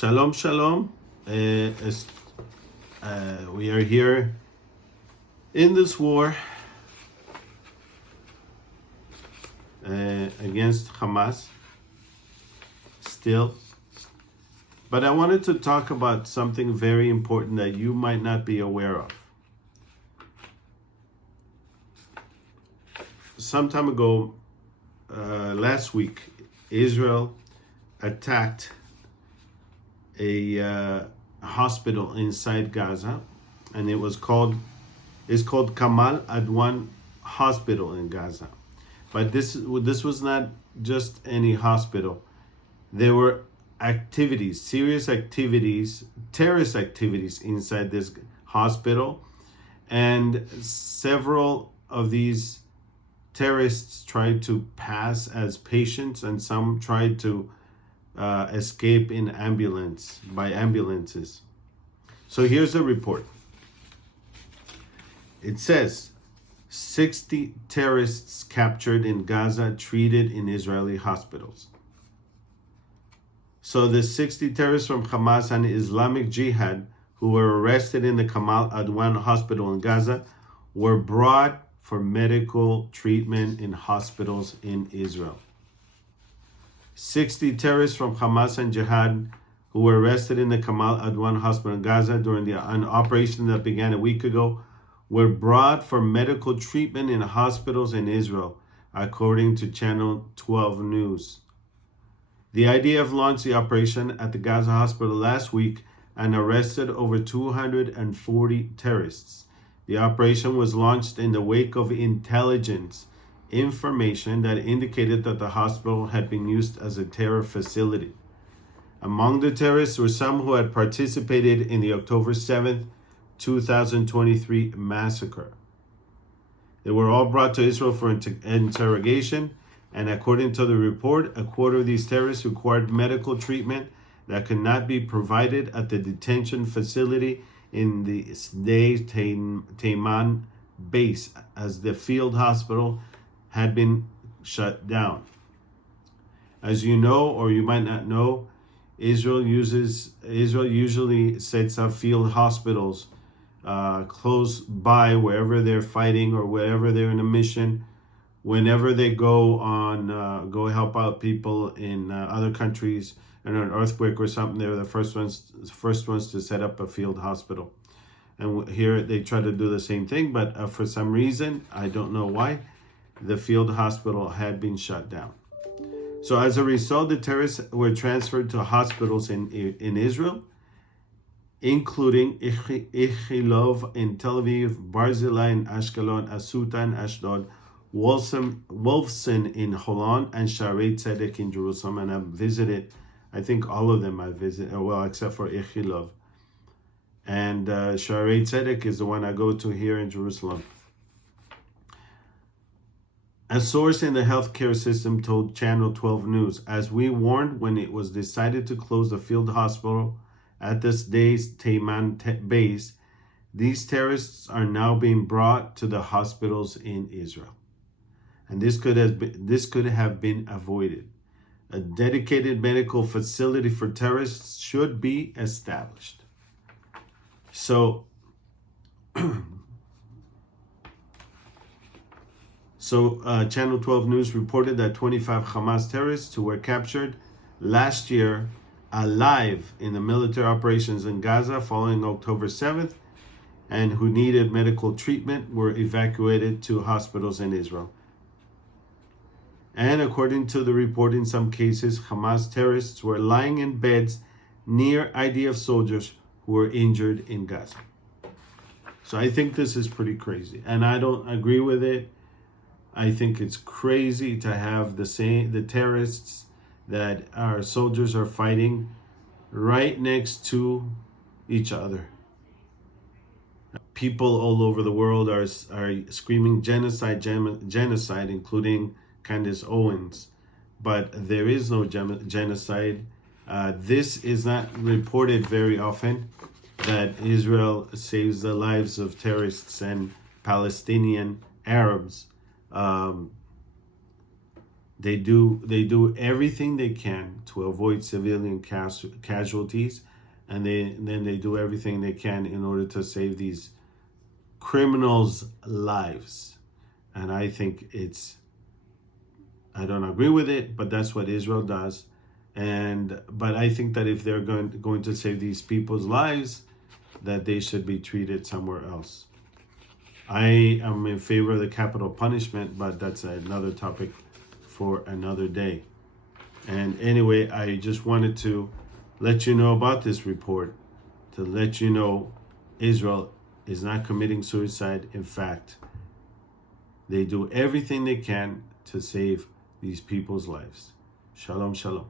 Shalom, shalom. We are here in this war against Hamas still. But I wanted to talk about something very important that you might not be aware of. Some time ago, last week, Israel attacked a hospital inside Gaza, and it's called Kamal Adwan Hospital in Gaza. But this was not just any hospital. There were activities, serious activities, terrorist activities inside this hospital, and several of these terrorists tried to pass as patients, and some tried to escape by ambulances. So here's the report. It says 60 terrorists captured in Gaza treated in Israeli hospitals. So the 60 terrorists from Hamas and Islamic Jihad who were arrested in the Kamal Adwan hospital in Gaza were brought for medical treatment in hospitals in Israel. 60 terrorists from Hamas and Jihad who were arrested in the Kamal Adwan hospital in Gaza during an operation that began a week ago were brought for medical treatment in hospitals in Israel, according to Channel 12 News. The IDF launched the operation at the Gaza hospital last week and arrested over 240 terrorists. The operation was launched in the wake of intelligence information that indicated that the hospital had been used as a terror facility. Among the terrorists were some who had participated in the October 7th, 2023 massacre. They were all brought to Israel for interrogation, and according to the report, a quarter of these terrorists required medical treatment that could not be provided at the detention facility in the Sde Teiman base, as the field hospital had been shut down. As you know, or you might not know, Israel usually sets up field hospitals close by wherever they're fighting or wherever they're in a mission. Whenever they go help out people in other countries and an earthquake or something, they're the first ones to set up a field hospital. And here they try to do the same thing, but for some reason, I don't know why, the field hospital had been shut down. So as a result, the terrorists were transferred to hospitals in Israel, including Ichilov in Tel Aviv, Barzilai in Ashkelon, Asuta in Ashdod, Wolfson in Holon, and Shaarei Tzedek in Jerusalem. And I've visited, I think all of them I've visited, well, except for Ichilov. And Shaarei Tzedek is the one I go to here in Jerusalem. A source in the healthcare system told Channel 12 News, as we warned when it was decided to close the field hospital at this day's Teiman base, these terrorists are now being brought to the hospitals in Israel. And this could have been avoided. A dedicated medical facility for terrorists should be established. So Channel 12 News reported that 25 Hamas terrorists who were captured last year alive in the military operations in Gaza following October 7th and who needed medical treatment were evacuated to hospitals in Israel. And according to the report, in some cases, Hamas terrorists were lying in beds near IDF soldiers who were injured in Gaza. So I think this is pretty crazy, and I don't agree with it. I think it's crazy to have the terrorists that our soldiers are fighting right next to each other. People all over the world are screaming genocide, including Candace Owens. But there is no genocide. This is not reported very often, that Israel saves the lives of terrorists and Palestinian Arabs. They do everything they can to avoid civilian casualties, and then they do everything they can in order to save these criminals' lives. And I think I don't agree with it, but that's what Israel does. But I think that if they're going to save these people's lives, that they should be treated somewhere else. I am in favor of the capital punishment, but that's another topic for another day. And anyway, I just wanted to let you know about this report, to let you know Israel is not committing suicide. In fact, they do everything they can to save these people's lives. Shalom, shalom.